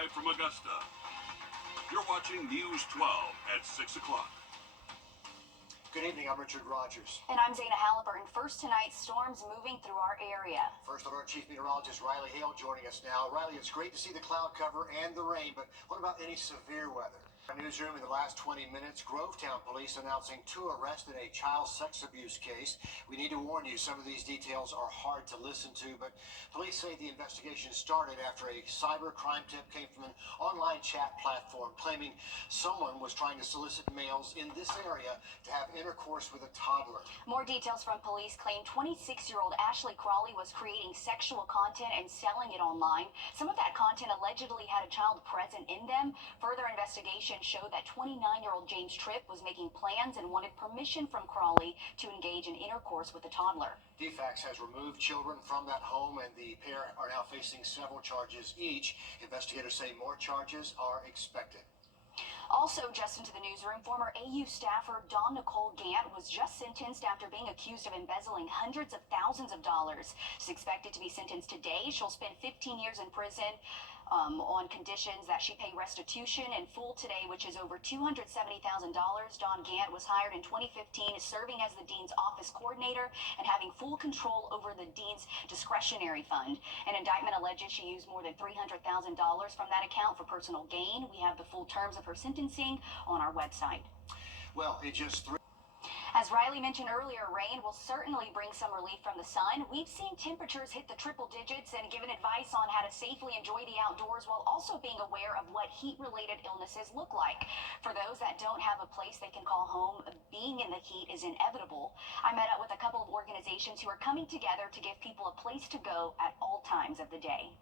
Live from Augusta, you're watching News 12 at 6 o'clock. Good evening, I'm Richard Rogers. And I'm Zana Halliburton. First tonight, storms moving through our area. First Alert Chief Meteorologist Riley Hale joining us now. Riley, it's great to see the cloud cover and the rain, but what about any severe weather? Our newsroom in the last 20 minutes, Grovetown police announcing 2 arrests in a child sex abuse case. We need to warn you, some of these details are hard to listen to, but police say the investigation started after a cyber crime tip came from an online chat platform claiming someone was trying to solicit males in this area to have intercourse with a toddler. More details from police claim 26-year-old Ashley Crawley was creating sexual content and selling it online. Some of that content allegedly had a child present in them. Further investigation showed that 29-year-old James Tripp was making plans and wanted permission from Crawley to engage in intercourse with the toddler. DFAX has removed children from that home, and the pair are now facing several charges each. Investigators say more charges are expected. Also, just into the newsroom, former AU staffer Dawn Nicole Gant was just sentenced after being accused of embezzling hundreds of thousands of dollars. She's expected to be sentenced today. She'll spend 15 years in prison on conditions that she pay restitution in full today, which is over $270,000. Dawn Gant was hired in 2015, serving as the dean's office coordinator and having full control over the dean's discretionary fund. An indictment alleges she used more than $300,000 from that account for personal gain. We have the full terms of her sentencing on our website. Well, it just As Riley mentioned earlier, rain will certainly bring some relief from the sun. We've seen temperatures hit the triple digits and given advice on how to safely enjoy the outdoors while also being aware of what heat-related illnesses look like. For those that don't have a place they can call home, being in the heat is inevitable. I met up with a couple of organizations who are coming together to give people a place to go at all times of the day.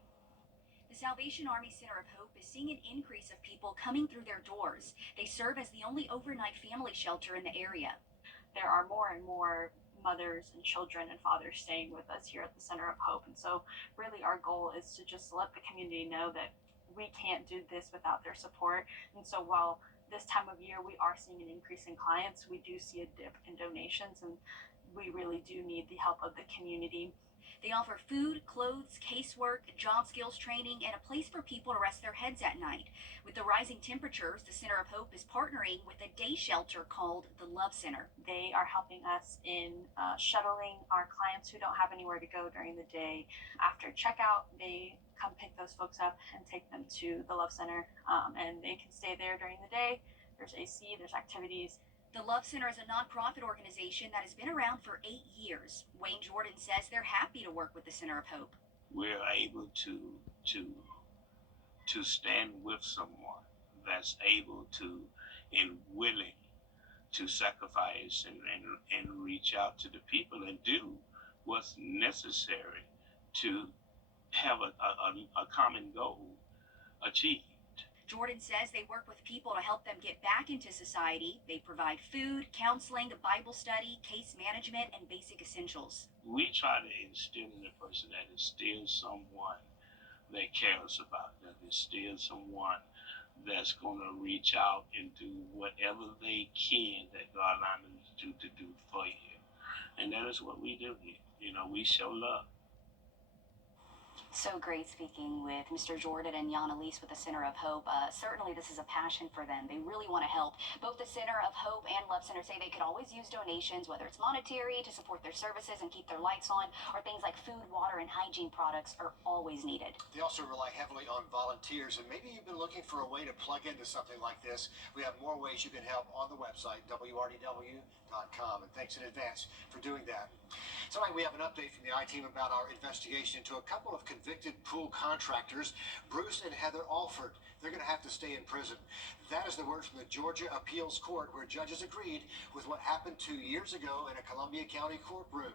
The Salvation Army Center of Hope is seeing an increase of people coming through their doors. They serve as the only overnight family shelter in the area. There are more and more mothers and children and fathers staying with us here at the Center of Hope. And so really our goal is to just let the community know that we can't do this without their support. And so while this time of year we are seeing an increase in clients, we do see a dip in donations, and we really do need the help of the community. They offer food, clothes, casework, job skills training, and a place for people to rest their heads at night. With the rising temperatures, the Center of Hope is partnering with a day shelter called the Love Center. They are helping us in shuttling our clients who don't have anywhere to go during the day. After checkout, they come pick those folks up and take them to the Love Center, and they can stay there during the day. There's AC, there's activities. The Love Center is a nonprofit organization that has been around for 8 years. Wayne Jordan says they're happy to work with the Center of Hope. We're able to stand with someone that's able to and willing to sacrifice and reach out to the people and do what's necessary to have a common goal achieved. Jordan says they work with people to help them get back into society. They provide food, counseling, Bible study, case management, and basic essentials. We try to instill in the person that is still someone that cares about them, is still someone that's going to reach out and do whatever they can that God allows them to do for you. And that is what we do here. You know, we show love. So great speaking with Mr. Jordan and Jan Elise with the Center of Hope. Certainly this is a passion for them. They really want to help. Both the Center of Hope and Love Center say they could always use donations, whether it's monetary to support their services and keep their lights on, or things like food, water, and hygiene products are always needed. They also rely heavily on volunteers, and maybe you've been looking for a way to plug into something like this. We have more ways you can help on the website, wrdw.com, and thanks in advance for doing that. Tonight we have an update from the I-Team about our investigation into a couple of convicted pool contractors, Bruce and Heather Alford. They're going to have to stay in prison. That is the word from the Georgia Appeals Court, where judges agreed with what happened 2 years ago in a Columbia County courtroom.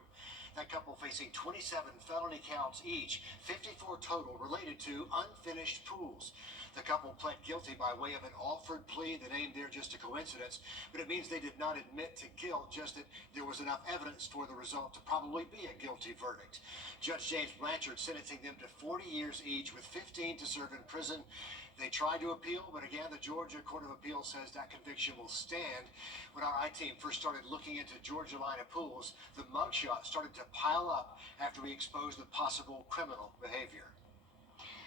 That couple facing 27 felony counts each, 54 total related to unfinished pools. The couple pled guilty by way of an Alford plea. The name there just a coincidence, but it means they did not admit to guilt, just that there was enough evidence for the result to probably be a guilty verdict. Judge James Blanchard sentencing them to 40 years each with 15 to serve in prison. They tried to appeal, but again, the Georgia Court of Appeals says that conviction will stand. When our I-Team first started looking into Georgia line of pools, the mugshots started to pile up after we exposed the possible criminal behavior.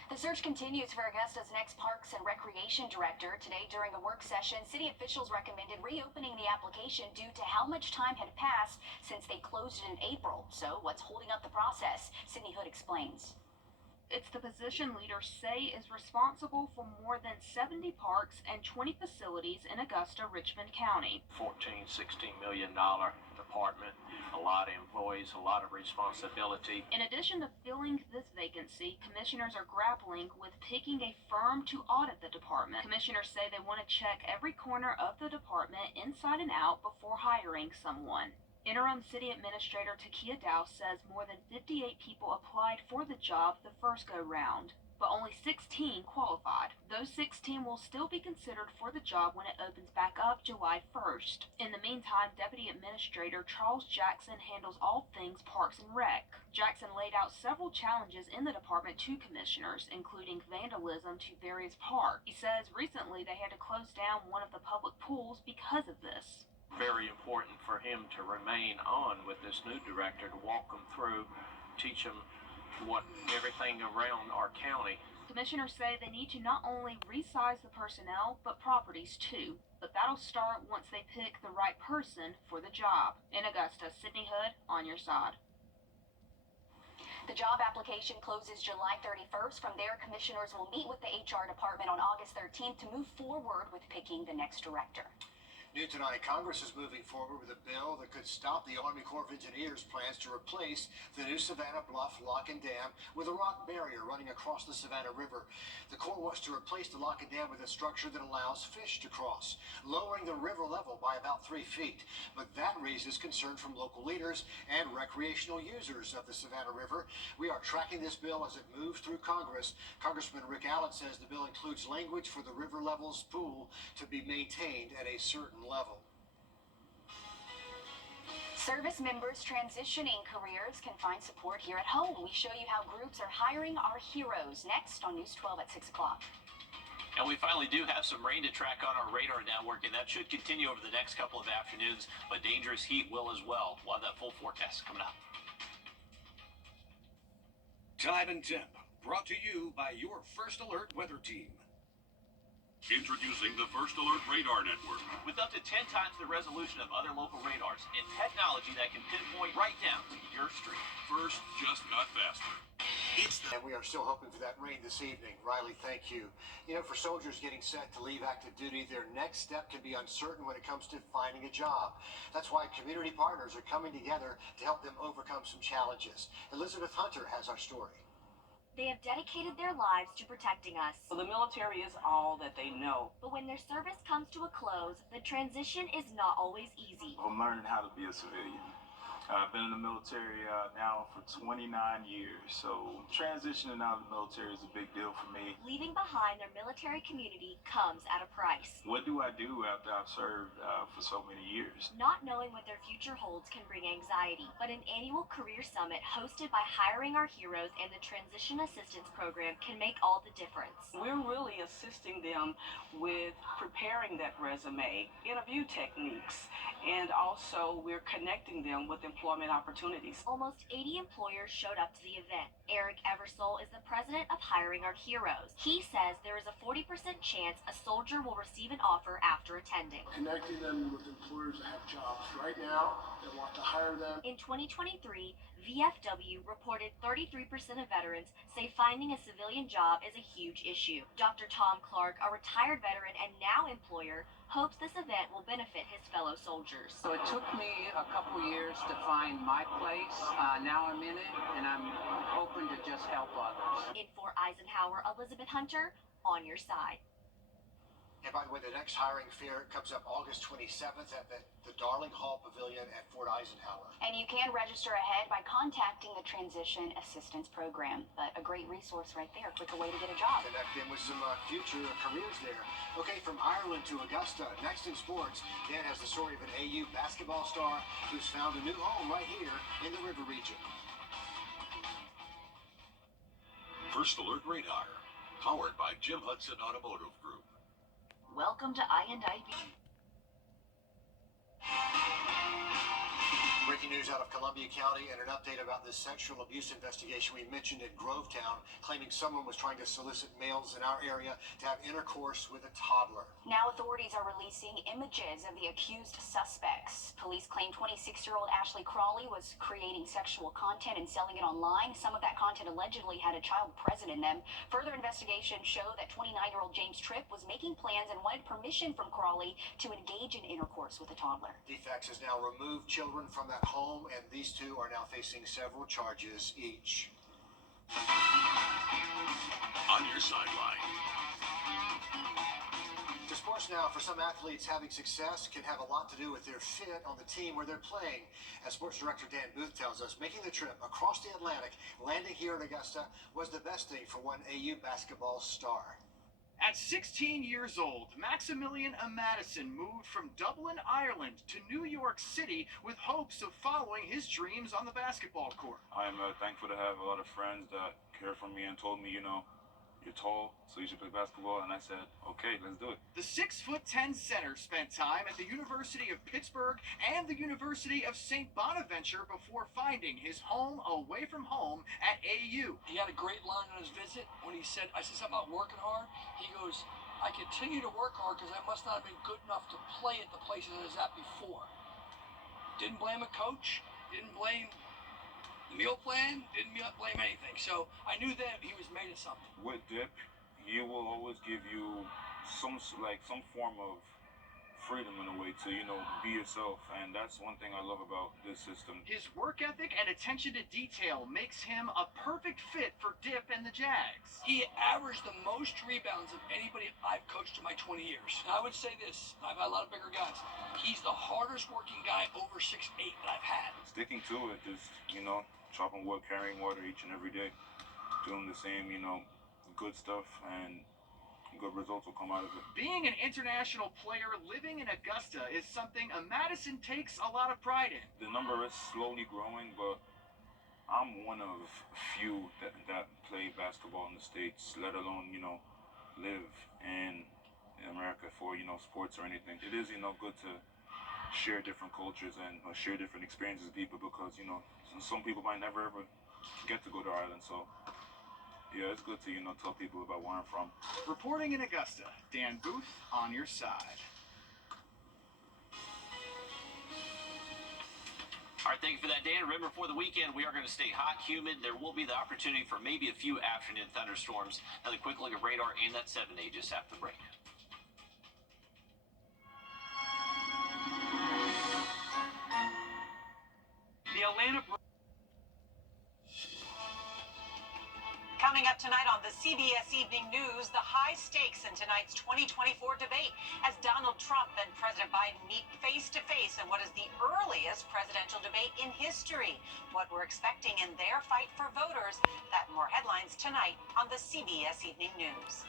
The The search continues for Augusta's next Parks and Recreation Director. Today, during a work session, city officials recommended reopening the application due to how much time had passed since they closed it in April. So, what's holding up the process? Sydney Hood explains. It's the position leaders say is responsible for more than 70 parks and 20 facilities in Augusta, Richmond County. $14–16 million department, a lot of employees, a lot of responsibility. In addition to filling this vacancy, commissioners are grappling with picking a firm to audit the department. Commissioners say they want to check every corner of the department inside and out before hiring someone. Interim City Administrator Takia Dow says more than 58 people applied for the job the first go-round, but only 16 qualified. Those 16 will still be considered for the job when it opens back up July 1st. In the meantime, Deputy Administrator Charles Jackson handles all things Parks and Rec. Jackson laid out several challenges in the department to commissioners, including vandalism to various parks. He says recently they had to close down one of the public pools because of this. Very important for him to remain on with this new director, to walk them through, teach them everything around our county. Commissioners say they need to not only resize the personnel, but properties too. But that'll start once they pick the right person for the job. In Augusta, Sydney Hood, on your side. The job application closes July 31st. From there, commissioners will meet with the HR department on August 13th to move forward with picking the next director. New tonight, Congress is moving forward with a bill that could stop the Army Corps of Engineers' plans to replace the new Savannah Bluff Lock and Dam with a rock barrier running across the Savannah River. The Corps wants to replace the lock and dam with a structure that allows fish to cross, lowering the river level by about 3 feet. But that raises concern from local leaders and recreational users of the Savannah River. We are tracking this bill as it moves through Congress. Congressman Rick Allen says the bill includes language for the river levels pool to be maintained at a certain level. Service members transitioning careers can find support here at home. We show you how groups are hiring our heroes next on News 12 at 6 o'clock. And we finally do have some rain to track on our radar network, and that should continue over the next couple of afternoons, but dangerous heat will as well. We'll have that full forecast coming up. Time and temp, brought to you by your First Alert weather team. Introducing the First Alert Radar Network. With up to 10 times the resolution of other local radars and technology that can pinpoint right down to your street. First just got faster. And we are still hoping for that rain this evening. Riley, thank you. You know, for soldiers getting set to leave active duty, their next step can be uncertain when it comes to finding a job. That's why community partners are coming together to help them overcome some challenges. Elizabeth Hunter has our story. They have dedicated their lives to protecting us. Well, the military is all that they know. But when their service comes to a close, the transition is not always easy. I'm learning how to be a civilian. I've been in the military now for 29 years, so transitioning out of the military is a big deal for me. Leaving behind their military community comes at a price. What do I do after I've served for so many years? Not knowing what their future holds can bring anxiety, but an annual career summit hosted by Hiring Our Heroes and the Transition Assistance Program can make all the difference. We're really assisting them with preparing that resume, interview techniques, and also we're connecting them with employment opportunities. Almost 80 employers showed up to the event. Eric Eversole is the president of Hiring Our Heroes. He says there is a 40% chance a soldier will receive an offer after attending. Connecting them with employers that have jobs right now that want to hire them. In 2023, VFW reported 33% of veterans say finding a civilian job is a huge issue. Dr. Tom Clark, a retired veteran and now employer, hopes this event will benefit his fellow soldiers. So it took me a couple years to find my place. Now I'm in it, and I'm hoping to just help others. In Fort Eisenhower, Elizabeth Hunter, on your side. And by the way, the next hiring fair comes up August 27th at the Darling Hall Pavilion at Fort Eisenhower. And you can register ahead by contacting the Transition Assistance Program. But a great resource right there, quicker way to get a job. Connect in with some future careers there. Okay, from Ireland to Augusta, next in sports, Dan has the story of an AU basketball star who's found a new home right here in the River region. First Alert Radar, powered by Jim Hudson Automotive Group. Welcome to I&IB. Breaking news out of Columbia County and an update about this sexual abuse investigation we mentioned in Grovetown, claiming someone was trying to solicit males in our area to have intercourse with a toddler. Now authorities are releasing images of the accused suspects. Police claim 26-year-old Ashley Crawley was creating sexual content and selling it online. Some of that content allegedly had a child present in them. Further investigations show that 29-year-old James Tripp was making plans and wanted permission from Crawley to engage in intercourse with a toddler. DFAX has now removed children from that home, and these two are now facing several charges each. On your sideline. To sports now, for some athletes, having success can have a lot to do with their fit on the team where they're playing. As sports director Dan Booth tells us, making the trip across the Atlantic, landing here in Augusta, was the best thing for one AU basketball star. At 16 years old, Maximilian Madison moved from Dublin, Ireland to New York City with hopes of following his dreams on the basketball court. I'm thankful to have a lot of friends that care for me and told me, you're tall, so you should play basketball. And I said, okay, let's do it. The 6'10" center spent time at the University of Pittsburgh and the University of St. Bonaventure before finding his home away from home at AU. He had a great line on his visit when he said, I said something about working hard. He goes, I continue to work hard because I must not have been good enough to play at the places I was at before. Didn't blame a coach, didn't blame the meal plan, didn't blame anything. So I knew then he was made of something. With Dip, he will always give you some form of freedom in a way to, be yourself. And that's one thing I love about this system. His work ethic and attention to detail makes him a perfect fit for Dip and the Jags. He averaged the most rebounds of anybody I've coached in my 20 years. And I would say this, I've had a lot of bigger guys. He's the hardest working guy over 6'8" that I've had. Sticking to it, just, chopping wood, carrying water each and every day, doing the same, good stuff, and good results will come out of it. Being an international player living in Augusta is something Madison takes a lot of pride in. The number is slowly growing, but I'm one of few that play basketball in the States, let alone, live in America for, sports or anything. It is, good to share different cultures and share different experiences with people because, some people might never ever get to go to Ireland, so yeah, it's good to, tell people about where I'm from. Reporting in Augusta, Dan Booth, on your side. All right, thank you for that, Dan. Remember, for the weekend, we are going to stay hot, humid. There will be the opportunity for maybe a few afternoon thunderstorms. Another quick look at radar and that 7-day just after the break. The Atlanta... Coming up tonight on the CBS Evening News, the high stakes in tonight's 2024 debate as Donald Trump and President Biden meet face-to-face in what is the earliest presidential debate in history. What we're expecting in their fight for voters. That and more headlines tonight on the CBS Evening News.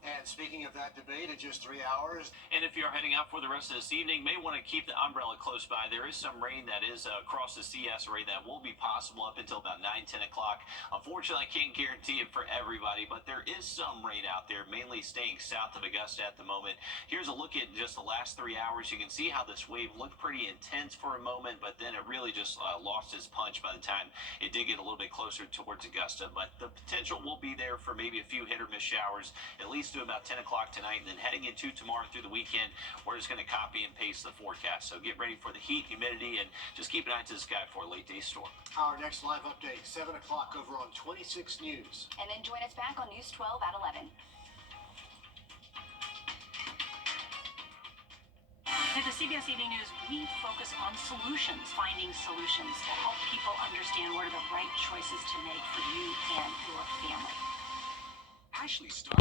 And speaking of that debate, in just 3 hours. And if you're heading out for the rest of this evening, may want to keep the umbrella close by. There is some rain that is across the CS area that will be possible up until about 9-10 o'clock. Unfortunately, I can't guarantee it for everybody, but there is some rain out there, mainly staying south of Augusta at the moment. Here's a look at just the last 3 hours. You can see how this wave looked pretty intense for a moment, but then it really just lost its punch by the time it did get a little bit closer towards Augusta. But the potential will be there for maybe a few hit or miss showers, at least to about 10 o'clock tonight, and then heading into tomorrow through the weekend, we're just going to copy and paste the forecast. So get ready for the heat, humidity, and just keep an eye to the sky for a late day storm. Our next live update, 7 o'clock over on 26 News. And then join us back on News 12 at 11. At the CBS Evening News, we focus on solutions, finding solutions to help people understand what are the right choices to make for you and your family. Ashley stars